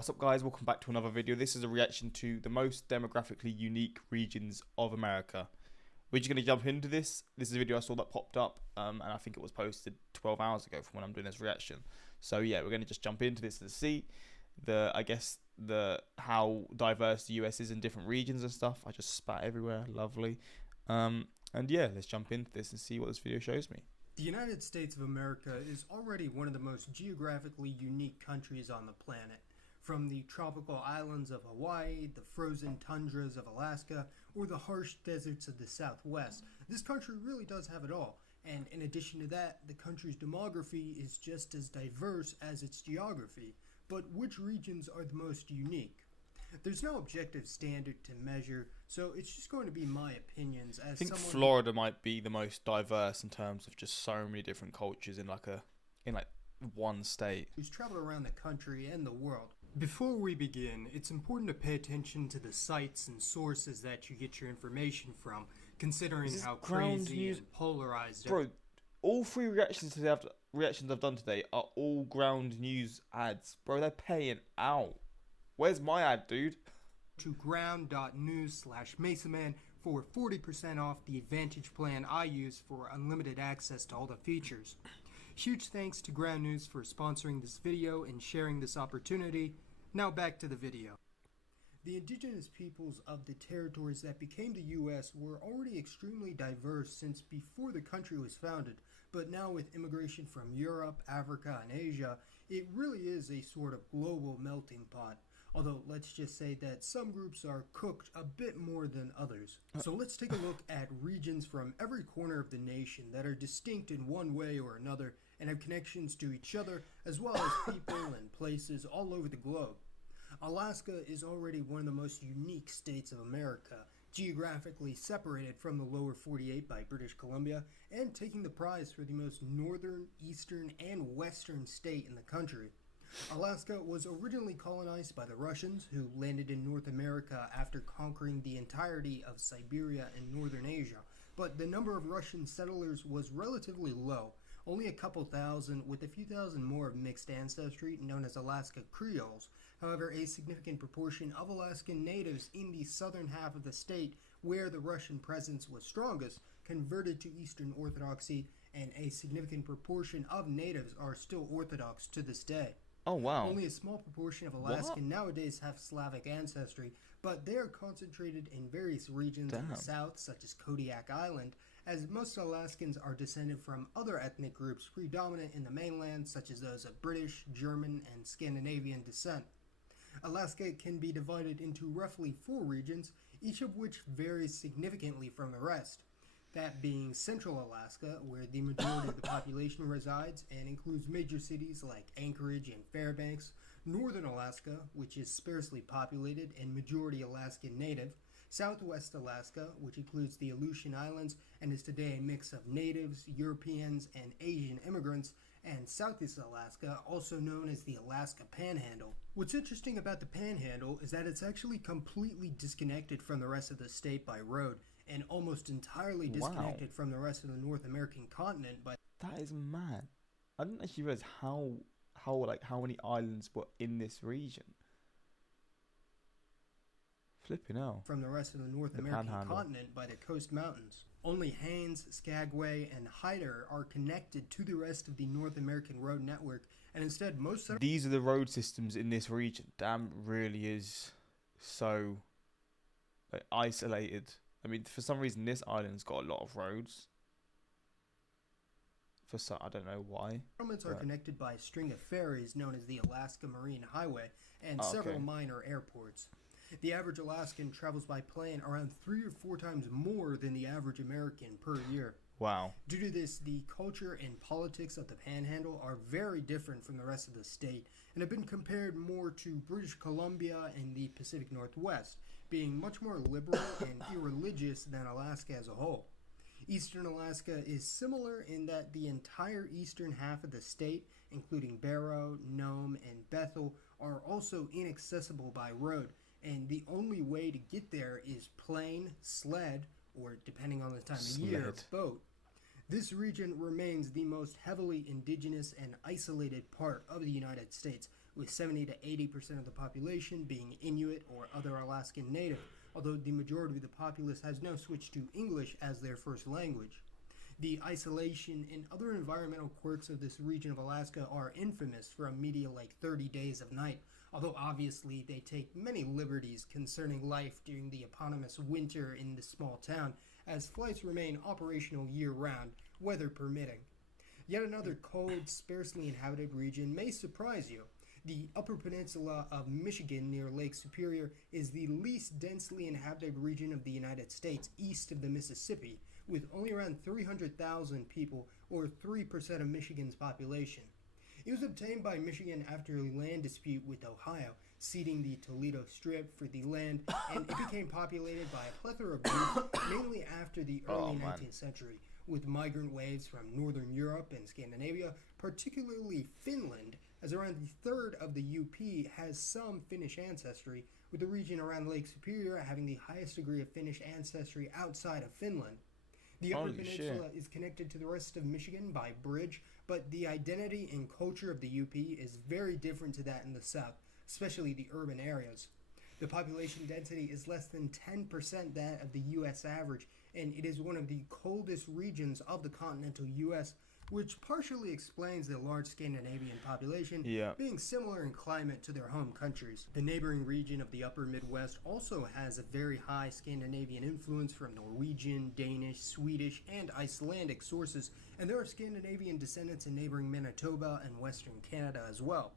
What's up, guys? Welcome back to another video. This is a reaction to the most demographically unique regions of America. We're just going to jump into this. This is a video I saw that popped up, and I think it was posted 12 hours ago from when I'm doing this reaction. So yeah, we're going to just jump into this and see how diverse the US is in different regions and stuff. I just spat everywhere, lovely. And yeah, let's jump into this and see what this video shows me. The United States of America is already one of the most geographically unique countries on the planet. From the tropical islands of Hawaii, the frozen tundras of Alaska, or the harsh deserts of the Southwest, this country really does have it all. And in addition to that, the country's demography is just as diverse as its geography. But which regions are the most unique? There's no objective standard to measure, so it's just going to be my opinions as I think Florida might be the most diverse in terms of just so many different cultures in one state. Who's traveled around the country and the world. Before we begin, it's important to pay attention to the sites and sources that you get your information from, considering how crazy and polarized. Bro, all three reactions I've done today are all ground news ads. Bro, they're paying out. Where's my ad, dude? To ground.news/MesaMan for 40% off the Advantage plan I use for unlimited access to all the features. Huge thanks to Ground News for sponsoring this video and sharing this opportunity. Now back to the video. The indigenous peoples of the territories that became the U.S. were already extremely diverse since before the country was founded, but now with immigration from Europe, Africa, and Asia, it really is a sort of global melting pot. Although, let's just say that some groups are cooked a bit more than others. So let's take a look at regions from every corner of the nation that are distinct in one way or another and have connections to each other, as well as people and places all over the globe. Alaska is already one of the most unique states of America, geographically separated from the lower 48 by British Columbia, and taking the prize for the most northern, eastern, and western state in the country. Alaska was originally colonized by the Russians, who landed in North America after conquering the entirety of Siberia and northern Asia, but the number of Russian settlers was relatively low, only a couple thousand, with a few thousand more of mixed ancestry known as Alaska Creoles. However, a significant proportion of Alaskan natives in the southern half of the state, where the Russian presence was strongest, converted to Eastern Orthodoxy, and a significant proportion of natives are still Orthodox to this day. Oh, wow. Only a small proportion of Alaskan nowadays have Slavic ancestry, but they are concentrated in various regions in the south, such as Kodiak Island, as most Alaskans are descended from other ethnic groups predominant in the mainland, such as those of British, German, and Scandinavian descent. Alaska can be divided into roughly 4 regions, each of which varies significantly from the rest. That being Central Alaska, where the majority of the population resides and includes major cities like Anchorage and Fairbanks; Northern Alaska, which is sparsely populated and majority Alaskan Native; Southwest Alaska, which includes the Aleutian Islands and is today a mix of natives, Europeans, and Asian immigrants; and Southeast Alaska, also known as the Alaska Panhandle. What's interesting about the Panhandle is that it's actually completely disconnected from the rest of the state by road, and almost entirely disconnected from the rest of the North American continent by... That is mad. I didn't actually realize how many islands were in this region. Flipping hell. From the rest of the North American continent by the coast mountains. Only Haines, Skagway, and Hyder are connected to the rest of the North American road network, and instead most... These are the road systems in this region. Damn, it really is so isolated. I mean, for some reason, this island's got a lot of roads. I don't know why. Settlements are connected by a string of ferries known as the Alaska Marine Highway and several minor airports. The average Alaskan travels by plane around 3 or 4 times more than the average American per year. Wow. Due to this, the culture and politics of the Panhandle are very different from the rest of the state and have been compared more to British Columbia and the Pacific Northwest, being much more liberal and irreligious than Alaska as a whole. Eastern Alaska is similar in that the entire eastern half of the state, including Barrow, Nome, and Bethel, are also inaccessible by road, and the only way to get there is plane, sled, or depending on the time of year, boat. This region remains the most heavily indigenous and isolated part of the United States, with 70 to 80% of the population being Inuit or other Alaskan Native, although the majority of the populace has now switched to English as their first language. The isolation and other environmental quirks of this region of Alaska are infamous from media like 30 Days of Night, although obviously they take many liberties concerning life during the eponymous winter in this small town, as flights remain operational year-round, weather permitting. Yet another cold, sparsely inhabited region may surprise you. The Upper Peninsula of Michigan near Lake Superior is the least densely inhabited region of the United States east of the Mississippi, with only around 300,000 people, or 3% of Michigan's population. It was obtained by Michigan after a land dispute with Ohio, ceding the Toledo Strip for the land, and it became populated by a plethora of groups, mainly after the early 19th century, with migrant waves from Northern Europe and Scandinavia, particularly Finland, as around a third of the UP has some Finnish ancestry, with the region around Lake Superior having the highest degree of Finnish ancestry outside of Finland. The Upper Peninsula is connected to the rest of Michigan by bridge, but the identity and culture of the UP is very different to that in the South, especially the urban areas. The population density is less than 10% that of the U.S. average, and it is one of the coldest regions of the continental U.S., which partially explains the large Scandinavian population being similar in climate to their home countries. The neighboring region of the upper Midwest also has a very high Scandinavian influence from Norwegian, Danish, Swedish, and Icelandic sources, and there are Scandinavian descendants in neighboring Manitoba and Western Canada as well.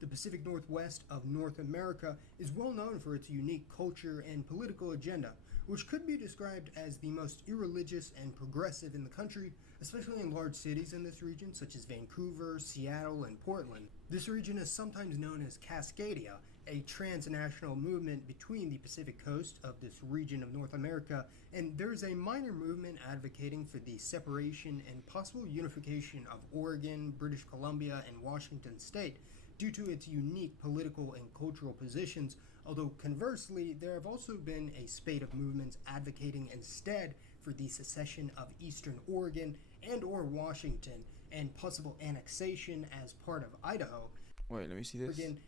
The Pacific Northwest of North America is well known for its unique culture and political agenda, which could be described as the most irreligious and progressive in the country, especially in large cities in this region such as Vancouver, Seattle, and Portland. This region is sometimes known as Cascadia, a transnational movement between the Pacific coast of this region of North America, and there is a minor movement advocating for the separation and possible unification of Oregon, British Columbia, and Washington state due to its unique political and cultural positions, although conversely, there have also been a spate of movements advocating instead for the secession of Eastern Oregon and or Washington and possible annexation as part of Idaho. Wait, let me see this. Oregon.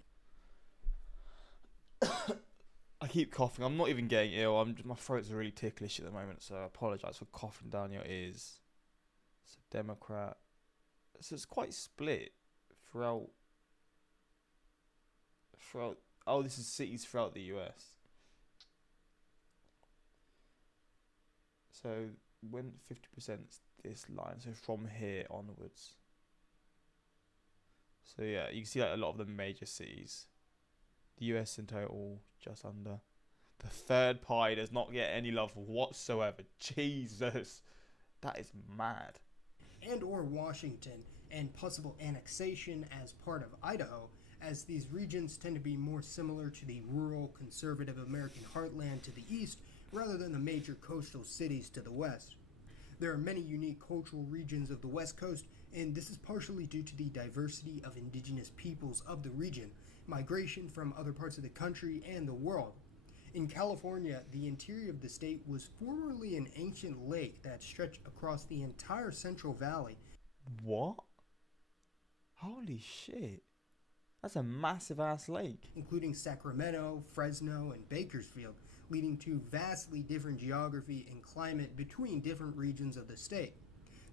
I keep coughing. I'm not even getting ill. My throat's really ticklish at the moment, so I apologise for coughing down your ears. So Democrat. So it's quite split throughout. Oh, this is cities throughout the US. So when 50% this line, so from here onwards. So yeah, you can see like a lot of the major cities. The US in total, just under. The third party does not get any love whatsoever. Jesus, that is mad. And or Washington, and possible annexation as part of Idaho, as these regions tend to be more similar to the rural, conservative American heartland to the east, rather than the major coastal cities to the west. There are many unique cultural regions of the West Coast, and this is partially due to the diversity of indigenous peoples of the region, migration from other parts of the country and the world. In California, the interior of the state was formerly an ancient lake that stretched across the entire Central Valley. What? Holy shit. That's a massive ass lake. Including Sacramento, Fresno, and Bakersfield, leading to vastly different geography and climate between different regions of the state.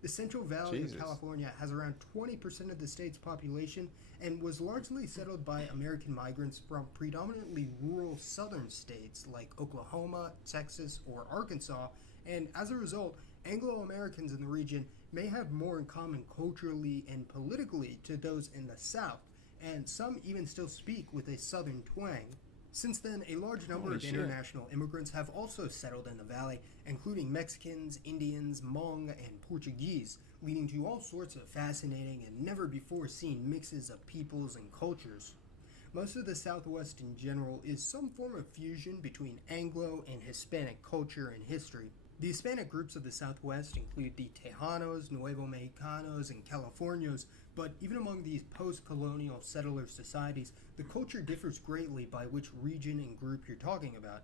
The Central Valley of California has around 20% of the state's population and was largely settled by American migrants from predominantly rural southern states like Oklahoma, Texas, or Arkansas, and as a result, Anglo-Americans in the region may have more in common culturally and politically to those in the South, and some even still speak with a southern twang. Since then, a large number of international immigrants have also settled in the valley, including Mexicans, Indians, Hmong, and Portuguese, leading to all sorts of fascinating and never-before-seen mixes of peoples and cultures. Most of the Southwest in general is some form of fusion between Anglo and Hispanic culture and history. The Hispanic groups of the Southwest include the Tejanos, Nuevo Mexicanos, and Californios, but even among these post-colonial settler societies, the culture differs greatly by which region and group you're talking about.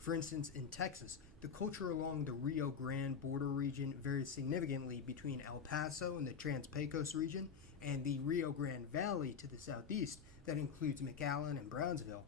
For instance, in Texas, the culture along the Rio Grande border region varies significantly between El Paso and the Trans-Pecos region, and the Rio Grande Valley to the southeast that includes McAllen and Brownsville.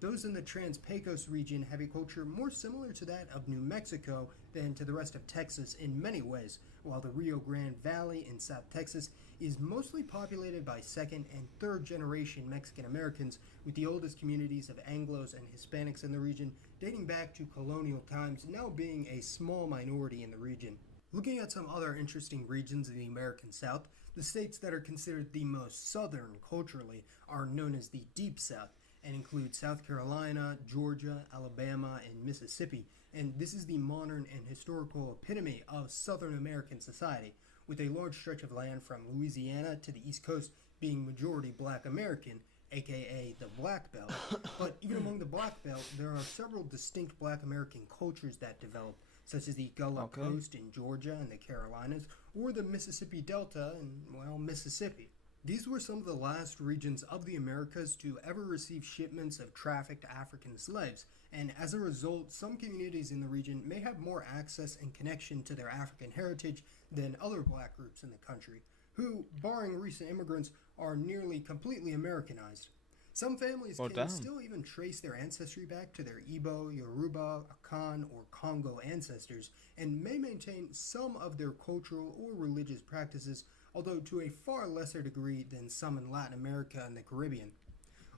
Those in the Trans-Pecos region have a culture more similar to that of New Mexico than to the rest of Texas in many ways, while the Rio Grande Valley in South Texas is mostly populated by second and third generation Mexican Americans, with the oldest communities of Anglos and Hispanics in the region dating back to colonial times, now being a small minority in the region. Looking at some other interesting regions in the American South, the states that are considered the most southern culturally are known as the Deep South, and include South Carolina, Georgia, Alabama, and Mississippi. And this is the modern and historical epitome of Southern American society, with a large stretch of land from Louisiana to the East Coast being majority Black American, aka the Black Belt. But even among the Black Belt, there are several distinct Black American cultures that developed, such as the Gullah Coast in Georgia and the Carolinas, or the Mississippi Delta in, well, Mississippi. These were some of the last regions of the Americas to ever receive shipments of trafficked African slaves, and as a result, some communities in the region may have more access and connection to their African heritage than other Black groups in the country, who, barring recent immigrants, are nearly completely Americanized. Some families can still even trace their ancestry back to their Igbo, Yoruba, Akan, or Congo ancestors, and may maintain some of their cultural or religious practices, although to a far lesser degree than some in Latin America and the Caribbean.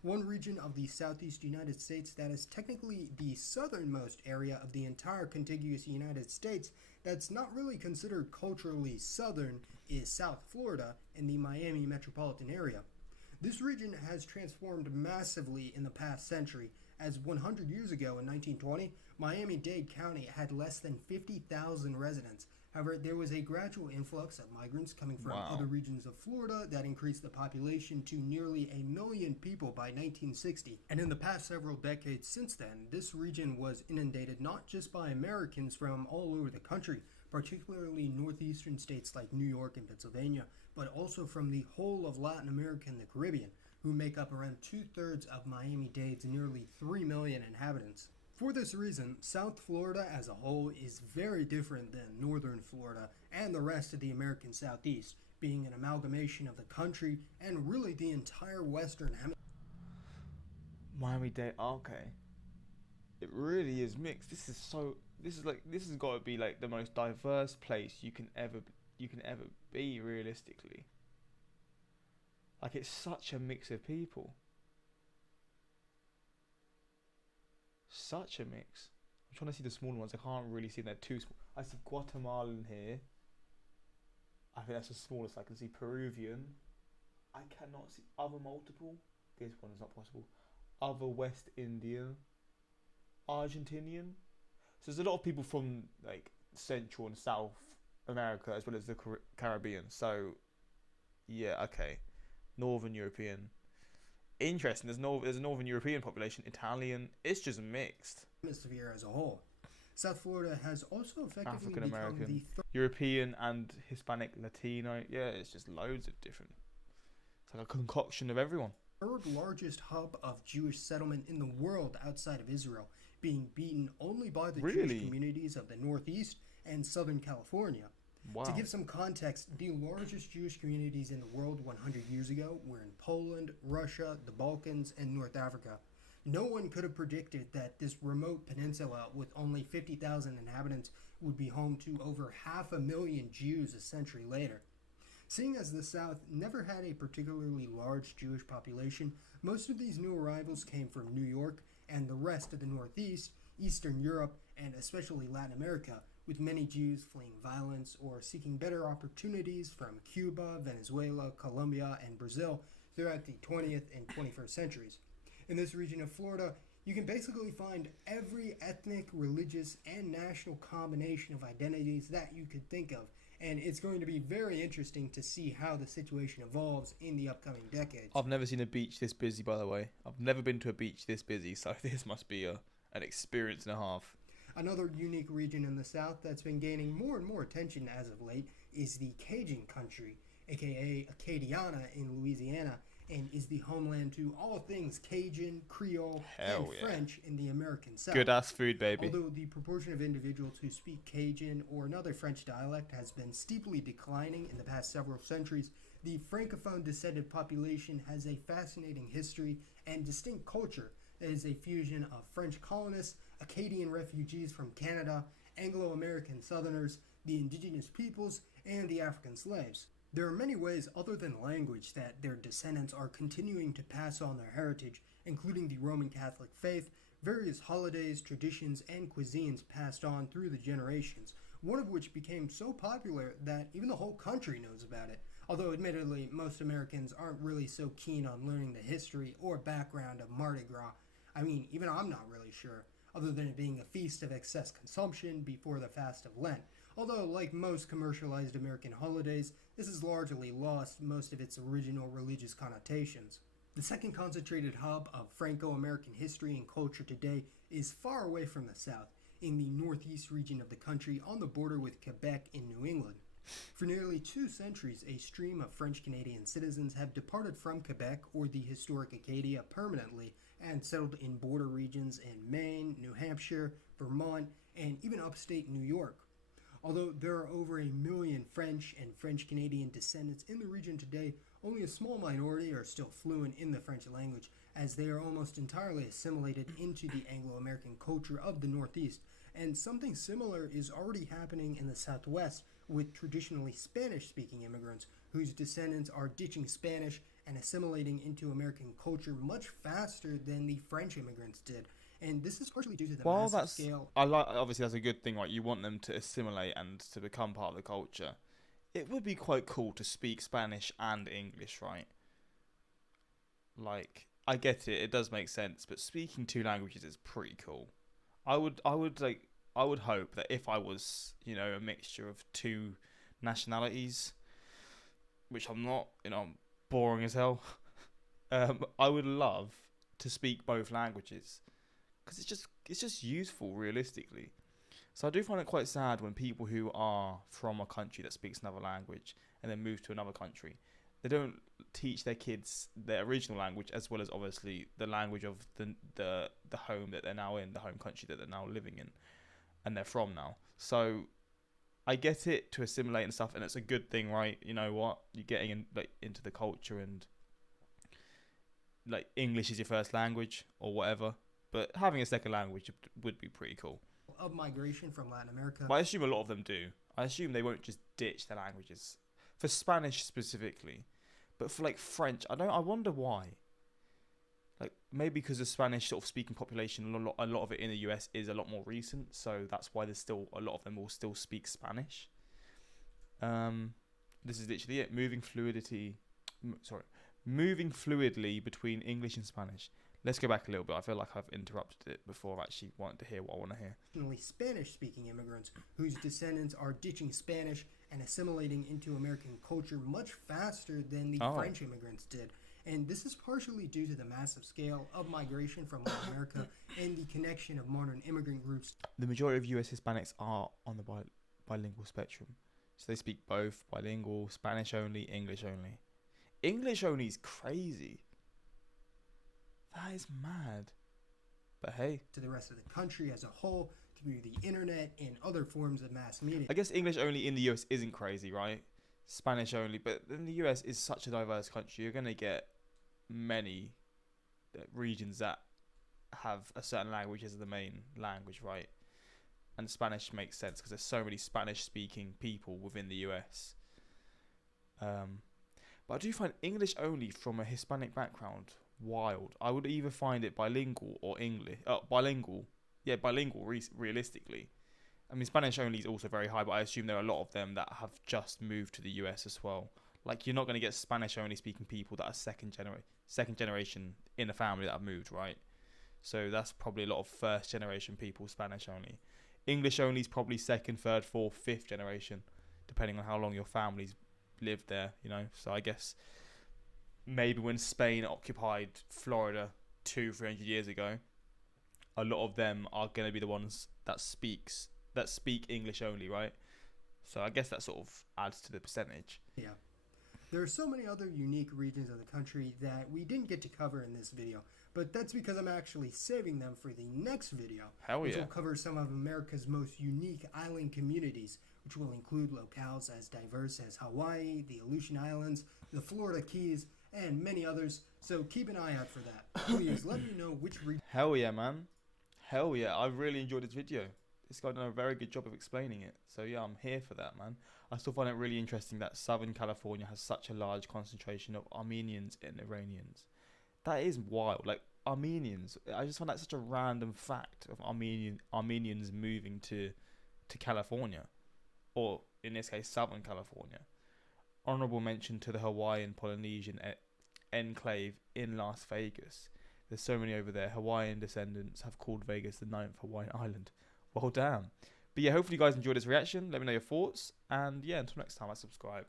One region of the southeast United States that is technically the southernmost area of the entire contiguous United States that's not really considered culturally southern is South Florida in the Miami metropolitan area. This region has transformed massively in the past century, as 100 years ago in 1920, Miami-Dade County had less than 50,000 residents. However, there was a gradual influx of migrants coming from other regions of Florida that increased the population to nearly 1 million people by 1960. And in the past several decades since then, this region was inundated not just by Americans from all over the country, particularly northeastern states like New York and Pennsylvania, but also from the whole of Latin America and the Caribbean, who make up around 2/3 of Miami-Dade's nearly 3 million inhabitants. For this reason, South Florida as a whole is very different than Northern Florida and the rest of the American Southeast, being an amalgamation of the country and really the entire Western Hemisphere. Miami-Dade, okay. It really is mixed. This has got to be like the most diverse place you can ever be realistically. Like, it's such a mix of people. Such a mix. I'm trying to see the smaller ones. I can't really see them. They're too small. I see Guatemalan here. I think that's the smallest. I can see Peruvian. I cannot see other multiple. This one is not possible. Other West Indian. Argentinian. So there's a lot of people from like Central and South America as well as the Caribbean. So yeah, okay. Northern European. Interesting. There's a Northern European population, Italian. It's just mixed. Hemisphere as a whole. South Florida has also effectively African become American, the European, and Hispanic, Latino. Yeah, it's just loads of different. It's like a concoction of everyone. third largest hub of Jewish settlement in the world outside of Israel, being beaten only by the Jewish communities of the Northeast and Southern California. Wow. To give some context, the largest Jewish communities in the world 100 years ago were in Poland, Russia, the Balkans, and North Africa. No one could have predicted that this remote peninsula with only 50,000 inhabitants would be home to over 500,000 Jews a century later. Seeing as the South never had a particularly large Jewish population, most of these new arrivals came from New York and the rest of the Northeast, Eastern Europe, and especially Latin America, with many Jews fleeing violence or seeking better opportunities from Cuba, Venezuela, Colombia, and Brazil throughout the 20th and 21st centuries. In this region of Florida, you can basically find every ethnic, religious, and national combination of identities that you could think of, and it's going to be very interesting to see how the situation evolves in the upcoming decades. I've never seen a beach this busy, by the way. I've never been to a beach this busy, so this must be an experience and a half. Another unique region in the South that's been gaining more and more attention as of late is the Cajun country, aka Acadiana in Louisiana, and is the homeland to all things Cajun, Creole, and French in the American South. Good ass food, baby. Although the proportion of individuals who speak Cajun or another French dialect has been steeply declining in the past several centuries, The Francophone descended population has a fascinating history and distinct culture that is a fusion of French colonists, Acadian refugees from Canada, Anglo-American Southerners, the indigenous peoples, and the African slaves. There are many ways other than language that their descendants are continuing to pass on their heritage, including the Roman Catholic faith, various holidays, traditions, and cuisines passed on through the generations, one of which became so popular that even the whole country knows about it. Although admittedly, most Americans aren't really so keen on learning the history or background of Mardi Gras. I mean, even I'm not really sure, other than it being a feast of excess consumption before the fast of Lent. Although, like most commercialized American holidays, this has largely lost most of its original religious connotations. The second concentrated hub of Franco-American history and culture today is far away from the south, in the northeast region of the country on the border with Quebec in New England. For nearly 2 centuries, a stream of French-Canadian citizens have departed from Quebec or the historic Acadia permanently and settled in border regions in Maine, New Hampshire, Vermont, and even upstate New York. Although there are over 1 million French and French-Canadian descendants in the region today, only a small minority are still fluent in the French language, as they are almost entirely assimilated into the Anglo-American culture of the Northeast, and something similar is already happening in the Southwest with traditionally Spanish-speaking immigrants whose descendants are ditching Spanish and assimilating into American culture much faster than the French immigrants did. And this is partially due to the massive scale. Obviously, that's a good thing, right? You want them to assimilate and to become part of the culture. It would be quite cool to speak Spanish and English, right? Like, I get it; it does make sense. But speaking 2 languages is pretty cool. I would hope that if I was, a mixture of 2 nationalities, which I'm not, I'm boring as hell. I would love to speak both languages. Because it's just useful, realistically. So I do find it quite sad when people who are from a country that speaks another language and then move to another country, they don't teach their kids their original language as well as obviously the language of the home that they're now in, the home country that they're now living in, and they're from now. So I get it to assimilate and stuff, and it's a good thing, right? You know what? You're getting into the culture, and English is your first language or whatever. But having a second language would be pretty cool. Of migration from Latin America. But I assume a lot of them do. I assume they won't just ditch their languages. For Spanish specifically. But for French, I wonder why. Maybe because the Spanish sort of speaking population, a lot of it in the US is a lot more recent. So that's why there's still a lot of them will still speak Spanish. This is literally it. Moving fluidly between English and Spanish. Let's go back a little bit. I feel like I've interrupted it before I've actually wanted to hear what I want to hear. Only Spanish-speaking immigrants whose descendants are ditching Spanish and assimilating into American culture much faster than the French immigrants did. And this is partially due to the massive scale of migration from Latin America and the connection of modern immigrant groups. The majority of US Hispanics are on the bilingual spectrum. So they speak both bilingual, Spanish only, English only. English only is crazy. That is mad. But hey. To the rest of the country as a whole, through the internet and other forms of mass media. I guess English only in the US isn't crazy, right? Spanish only. But in the US is such a diverse country. You're going to get many regions that have a certain language as the main language, right? And Spanish makes sense because there's so many Spanish-speaking people within the US. But I do find English only from a Hispanic background wild. I would either find it bilingual or English. Bilingual. Yeah, bilingual, realistically. I mean, Spanish only is also very high, but I assume there are a lot of them that have just moved to the US as well. You're not going to get Spanish only speaking people that are second generation in a family that have moved, right? So that's probably a lot of first generation people, Spanish only. English only is probably second, third, fourth, fifth generation, depending on how long your family's lived there, So I guess maybe when Spain occupied Florida 200-300 years ago, a lot of them are going to be the ones that speak English only, right? So I guess that sort of adds to the percentage. Yeah. There are so many other unique regions of the country that we didn't get to cover in this video, but that's because I'm actually saving them for the next video. Hell yeah. Which will cover some of America's most unique island communities, which will include locales as diverse as Hawaii, the Aleutian Islands, the Florida Keys, and many others, so keep an eye out for that. Please let me know which region. Hell yeah, man. Hell yeah. I really enjoyed this video. This guy done a very good job of explaining it. So yeah, I'm here for that, man. I still find it really interesting that Southern California has such a large concentration of Armenians and Iranians. That is wild. Like, Armenians, I just find that such a random fact of Armenians moving to California, or in this case, Southern California. Honorable mention to the Hawaiian Polynesian enclave in Las Vegas. There's so many over there. Hawaiian descendants have called Vegas the 9th Hawaiian island. Well, damn. But yeah, hopefully you guys enjoyed this reaction. Let me know your thoughts. And yeah, until next time, I subscribe.